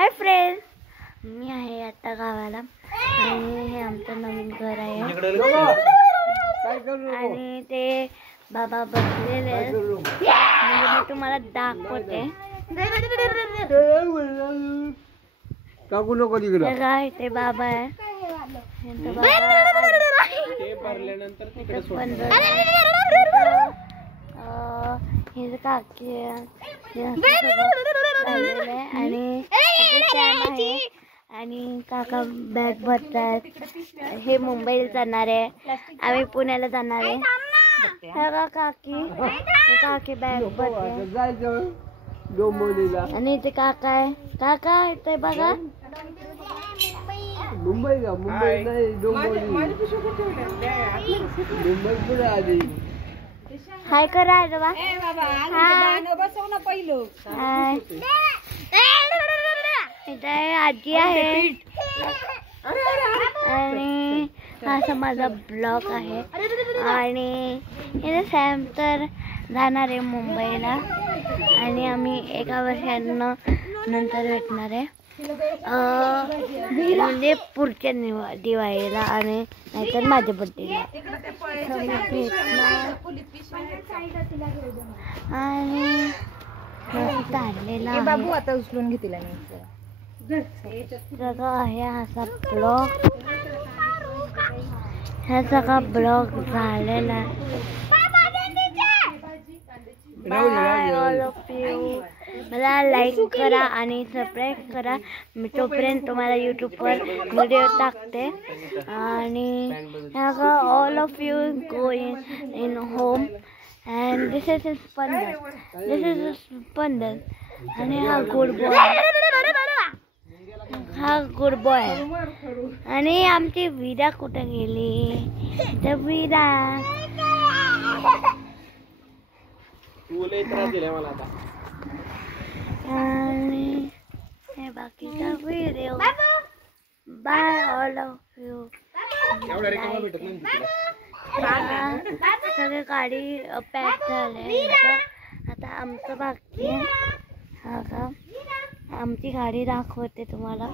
Hi friends, मी आहे आता गावाला आणि हे आमचं नवीन घर आहे आणि ते बाबा बसलेले आहेत. म्हणजे मी तुम्हाला दाखवते. काकू नको तिकडे काय ते बाबा आहे. हे काकी आणि काका बॅग भरतात. हे मुंबईला जाणार आहे, आम्ही पुण्याला जाणार आहे. काकी बॅग भरतात आणि ते काका आहे. काका ते बघा मुंबई का मुंबई नाही डोंबिवली मुंबई पुढे आली. हाय करा बाबा. इथे आजी आहे आणि हा माझा ब्लॉग आहे आणि इथे सॅम तर जाणार आहे मुंबईला आणि आम्ही एका वर्षानंतर भेटणार आहे. म्हणजे पुढच्या दिवाळीला आणि नाहीतर माझ्या बड्डेला आणि बाबू आता उचलून घेतला आहे असा ब्लॉग. हा सगळा ब्लॉग झालेला. Bye all of you. मला लाईक करा आणि सबस्क्राईब करा. मी तोपर्यंत तुम्हाला यूट्यूबवर व्हिडिओ टाकते आणि all of you go in home and this is Spandan आणि हा गुड बॉय आणि आमची विरा कुठं गेली तर विरा आणि हे बाकीचा video. Bye all of you. सगळे गाडी पॅक झाले. आता आमचं बाकी आहे. हा का आमची गाडी दाखवते तुम्हाला.